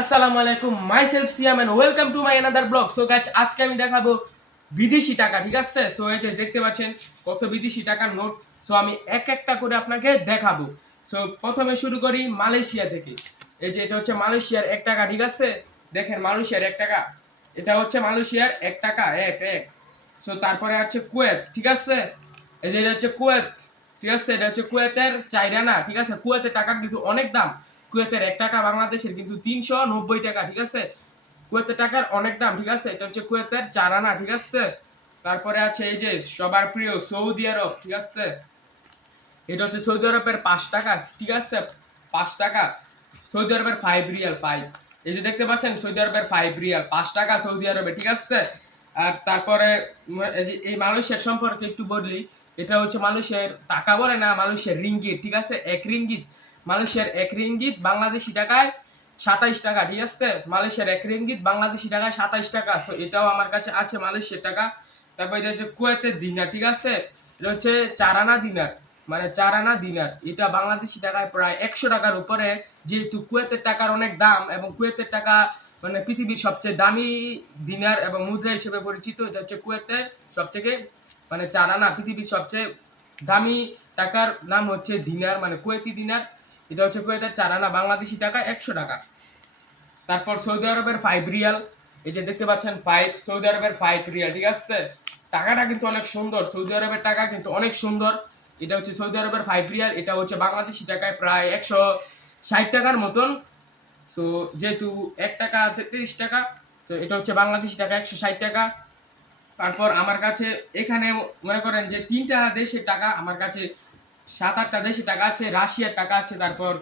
আসসালামু আলাইকুম, myself Siyam and welcome to my another blog. So guys, আজকে আমি দেখাবো বিদেশি টাকা, ঠিক আছে? সো এই যে দেখতে পাচ্ছেন কত বিদেশি টাকার নোট। সো আমি এক একটা করে আপনাকে দেখাবো। সো প্রথমে শুরু করি মালয়েশিয়া থেকে। এই যে এটা হচ্ছে মালয়েশিয়ার 1 টাকা, ঠিক আছে? দেখেন মালয়েশিয়ার 1 টাকা, এটা হচ্ছে মালয়েশিয়ার 1 টাকা, এক। সো তারপরে আছে কুয়েত, ঠিক আছে? এই যে এটা হচ্ছে কুয়েত, ঠিক আছে? এটা হচ্ছে কুয়েতের 4 আনা, ঠিক আছে? কুয়েতের টাকার কিন্তু অনেক দাম। কুয়েতের 1 টাকা বাংলাদেশের কিন্তু 390 টাকা, ঠিক আছে? কুয়েতের টাকার অনেক দাম, ঠিক আছে? এটা হচ্ছে কুয়েতের 4 আনা, ঠিক আছে? তারপরে আছে এই যে সবার প্রিয় সৌদি আরব, ঠিক আছে? এটা হচ্ছে সৌদি আরবের 5 টাকা, ঠিক আছে? 5 টাকা সৌদি আরবের 5 রিয়াল, 5। এই যে দেখতে পাচ্ছেন সৌদি আরবের 5 রিয়াল, 5 টাকা সৌদি আরবে, ঠিক আছে? আর তারপরে এই যে এই মালয়েশিয়ার সম্পর্কে একটু বলি। এটা হচ্ছে মালয়েশিয়ার টাকা বলে না, মালয়েশিয়ার রিঙ্গিত, ঠিক আছে? 1 রিঙ্গিত, মালয়েশিয়ার 1 রিঙ্গিত বাংলাদেশি টাকায় 27 টাকা, ঠিক আছে? মালয়েশিয়ার 1 রিঙ্গিত বাংলাদেশি টাকায় 27 টাকা। তো এটাও আমার কাছে আছে মালয়েশিয়ার টাকা। তারপর এটা হচ্ছে কুয়েতের দিনার, ঠিক আছে? এটা হচ্ছে 4 আনা দিনার, মানে 4 আনা দিনার। এটা বাংলাদেশি টাকায় প্রায় 100 টাকার উপরে। যেহেতু কুয়েতের টাকার অনেক দাম এবং কুয়েতের টাকা মানে পৃথিবীর সবচেয়ে দামি দিনার এবং মুদ্রা হিসেবে পরিচিত। এটা হচ্ছে কুয়েতের সবথেকে মানে 4 আনা পৃথিবীর সবচেয়ে দামি টাকার নাম হচ্ছে দিনার, মানে কুয়েতি দিনার। এটা হচ্ছে কুয়েতের 4 আনা বাংলাদেশি টাকা 100 টাকা। তারপর সৌদি আরবের 5 রিয়াল, এই যে দেখতে পাচ্ছেন 5, সৌদি আরবের 5 রিয়াল, ঠিক আছে? টাকাটা কিন্তু অনেক সুন্দর, সৌদি আরবের টাকা কিন্তু অনেক সুন্দর। এটা হচ্ছে সৌদি আরবের 5 রিয়াল, এটা হচ্ছে বাংলাদেশি টাকায় প্রায় 160 টাকার মতন। সো যেহেতু 1 টাকা 30 টাকা, তো এটা হচ্ছে বাংলাদেশি টাকা 160 টাকা। তারপর আমার কাছে এখানে মনে করেন যে 3টা দেশের টাকা আমার কাছে, 7-8টা দেশের টাকা আছে। রাশিয়ার টাকা আছে, তারপর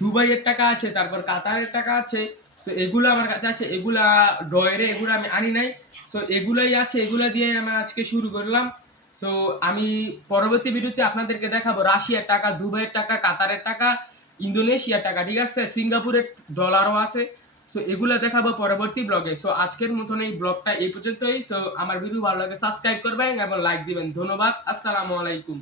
দুবাইয়ের টাকা আছে, তারপর কাতারের টাকা আছে। সো এগুলো আমার কাছে আছে, এগুলা ডয়েরে, এগুলো আমি আনি নাই। সো এগুলাই আছে, এগুলা দিয়ে আমি আজকে শুরু করলাম। সো আমি পরবর্তী ভিডিওতে আপনাদেরকে দেখাবো রাশিয়ার টাকা, দুবাইয়ের টাকা, কাতারের টাকা, ইন্দোনেশিয়ার টাকা, ঠিক আছে? সিঙ্গাপুরের ডলারও আছে। সো এগুলো দেখাবো পরবর্তী ব্লগে। সো আজকের মতন এই ব্লগটা এই পর্যন্তই। সো আমার ভিডিও ভালো লাগে সাবস্ক্রাইব করবেন এবং লাইক দিবেন। ধন্যবাদ, আসসালামু আলাইকুম।